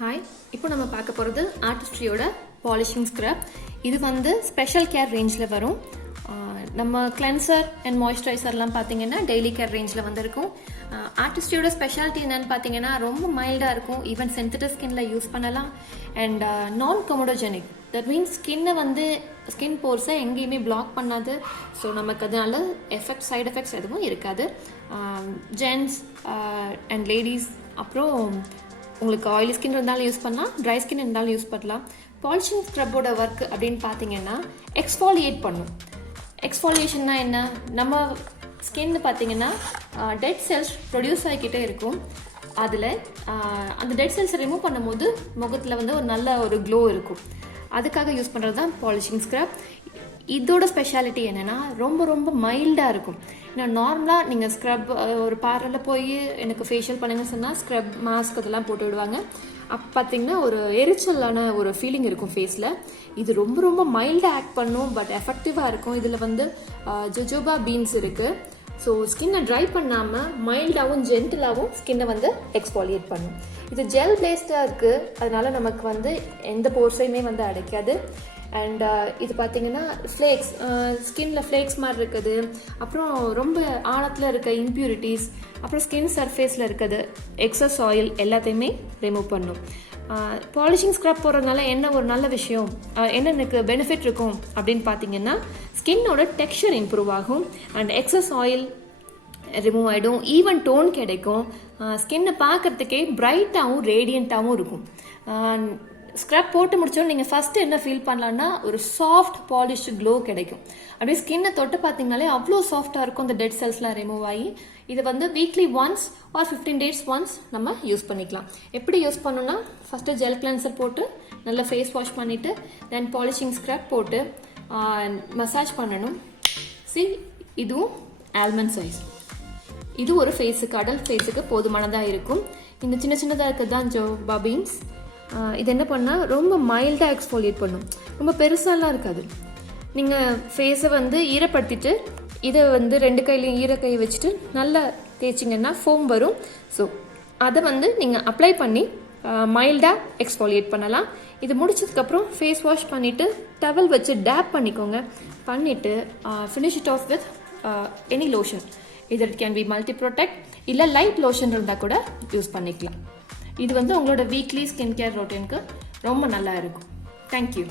Hi, இப்போ நம்ம பார்க்க போகிறது ஆர்டிஸ்ட்ரியோட பாலிஷிங் ஸ்க்ரப். இது வந்து ஸ்பெஷல் கேர் ரேஞ்சில் வரும். நம்ம கிளென்சர் அண்ட் மாய்ஸ்சரைசர்லாம் பார்த்தீங்கன்னா டெய்லி கேர் ரேஞ்சில் வந்திருக்கும். ஆர்டிஸ்ட்ரியோட ஸ்பெஷாலிட்டி என்னன்னு பார்த்தீங்கன்னா ரொம்ப மைல்டாக இருக்கும். ஈவன் சென்சிட்டிவ் ஸ்கின்ல யூஸ் பண்ணலாம். அண்ட் நான் கொமோடோஜெனிக், தட் மீன்ஸ் ஸ்கின்னை வந்து ஸ்கின் போர்ஸை எங்கேயுமே பிளாக் பண்ணாது. ஸோ நமக்கு அதனால சைடு எஃபெக்ட்ஸ் எதுவும் இருக்காது. ஜென்ட்ஸ் அண்ட் லேடிஸ், அப்புறம் உங்களுக்கு ஆயிலி ஸ்கின் இருந்தாலும் யூஸ் பண்ணலாம், ட்ரை ஸ்கின் இருந்தாலும் யூஸ் பண்ணலாம். பாலிஷிங் ஸ்க்ரப்போட ஒர்க் அப்படின்னு பார்த்தீங்கன்னா எக்ஸ்ஃபாலியேட் பண்ணும். எக்ஸ்ஃபாலியேஷன்னா என்ன? நம்ம ஸ்கின் பார்த்தீங்கன்னா டெட் செல்ஸ் ப்ரொடியூஸ் ஆகிக்கிட்டே இருக்கும். அதில் அந்த டெட் செல்ஸை ரிமூவ் பண்ணும்போது முகத்தில் வந்து ஒரு நல்ல ஒரு க்ளோ இருக்கும். அதுக்காக யூஸ் பண்ணுறது தான் பாலிஷிங் ஸ்க்ரப். இதோட ஸ்பெஷாலிட்டி என்னென்னா ரொம்ப ரொம்ப மைல்டாக இருக்கும். ஏன்னா நார்மலாக நீங்கள் ஸ்க்ரப் ஒரு பார்லரில் போய் எனக்கு ஃபேஷியல் பண்ணுங்கன்னு சொன்னால் ஸ்க்ரப் மாஸ்க் அதெல்லாம் போட்டு விடுவாங்க. அப்போ பார்த்தீங்கன்னா ஒரு எரிச்சலான ஒரு ஃபீலிங் இருக்கும் ஃபேஸில். இது ரொம்ப ரொம்ப மைல்டாக ஆக்ட் பண்ணும், பட் எஃபெக்டிவாக இருக்கும். இதில் வந்து ஜொஜோபா பீன்ஸ் இருக்குது. ஸோ ஸ்கின்னை ட்ரை பண்ணாமல் மைல்டாகவும் ஜென்டிலாகவும் ஸ்கின்னை வந்து எக்ஸ்ஃபாலியேட் பண்ணும். இது ஜெல் பேஸ்டாக இருக்குது, அதனால நமக்கு வந்து எந்த போர்ஸையுமே வந்து அடைக்காது. அண்ட் இது பார்த்தீங்கன்னா ஃப்ளேக்ஸ், ஸ்கின்ல ஃப்ளேக்ஸ் மாதிரி இருக்குது. அப்புறம் ரொம்ப ஆழத்தில் இருக்க impurities, அப்புறம் ஸ்கின் சர்ஃபேஸில் இருக்கிறது எக்ஸஸ் ஆயில் எல்லாத்தையுமே ரிமூவ் பண்ணும். பாலிஷிங் ஸ்க்ரப் போடுறதுனால என்ன ஒரு நல்ல விஷயம், என்ன எனக்கு பெனிஃபிட் இருக்கும் அப்படின்னு பார்த்தீங்கன்னா ஸ்கின்னோட டெக்ஸ்சர் இம்ப்ரூவ் ஆகும் அண்ட் எக்ஸஸ் ஆயில் ரிமூவ் ஆகிடும். ஈவன் டோன் கிடைக்கும். ஸ்கின்னை பார்க்கறதுக்கே பிரைட்டாகவும் ரேடியண்ட்டாகவும் இருக்கும். ஸ்க்ரப் போட்டு முடிச்சோன்னு நீங்கள் ஃபஸ்ட்டு என்ன ஃபீல் பண்ணலான்னா ஒரு சாஃப்ட் பாலிஷ்டு க்ளோ கிடைக்கும். அப்படியே ஸ்கின்னை தொட்டு பார்த்தீங்கனாலே அவ்வளோ சாஃப்டாக இருக்கும். அந்த டெட் செல்ஸ்லாம் ரிமூவ் ஆகி இது வந்து weekly once or 15 days once நம்ம யூஸ் பண்ணிக்கலாம். எப்படி யூஸ் பண்ணணும்னா ஃபஸ்ட்டு ஜெல் கிளென்சர் போட்டு நல்லா ஃபேஸ் வாஷ் பண்ணிவிட்டு தென் பாலிஷிங் ஸ்க்ரப் போட்டு மசாஜ் பண்ணணும். இதுவும் ஆல்மண்ட் சைஸ். இது ஒரு ஃபேஸுக்கு, அடல்ட் ஃபேஸுக்கு போதுமானதாக இருக்கும். இந்த சின்ன சின்னதாக இருக்கிறது தான் ஜோஜோபா பீன்ஸ். இது என்ன பண்ணால் ரொம்ப மைல்டாக எக்ஸ்ஃபோலியேட் பண்ணும். ரொம்ப பெருசாலாம் இருக்காது. நீங்கள் ஃபேஸை வந்து ஈரப்படுத்திட்டு இதை வந்து 2 கையிலையும் ஈரக்கை வச்சுட்டு நல்லா தேய்ச்சிங்கன்னா ஃபோம் வரும். ஸோ அதை வந்து நீங்கள் அப்ளை பண்ணி மைல்டாக எக்ஸ்ஃபோலியேட் பண்ணலாம். இது முடிச்சதுக்கப்புறம் ஃபேஸ் வாஷ் பண்ணிவிட்டு டவல் வச்சு டேப் பண்ணிக்கோங்க. பண்ணிவிட்டு finish it off with any lotion. இதர் கேன் பி மல்டி ப்ரொடெக்ட், இல்லை லைட் லோஷன் இருந்தால் கூட யூஸ் பண்ணிக்கலாம். இது வந்து உங்களோட வீக்லி ஸ்கின் கேர் ரொட்டீனுக்கு ரொம்ப நல்லா இருக்கும். தேங்க்யூ.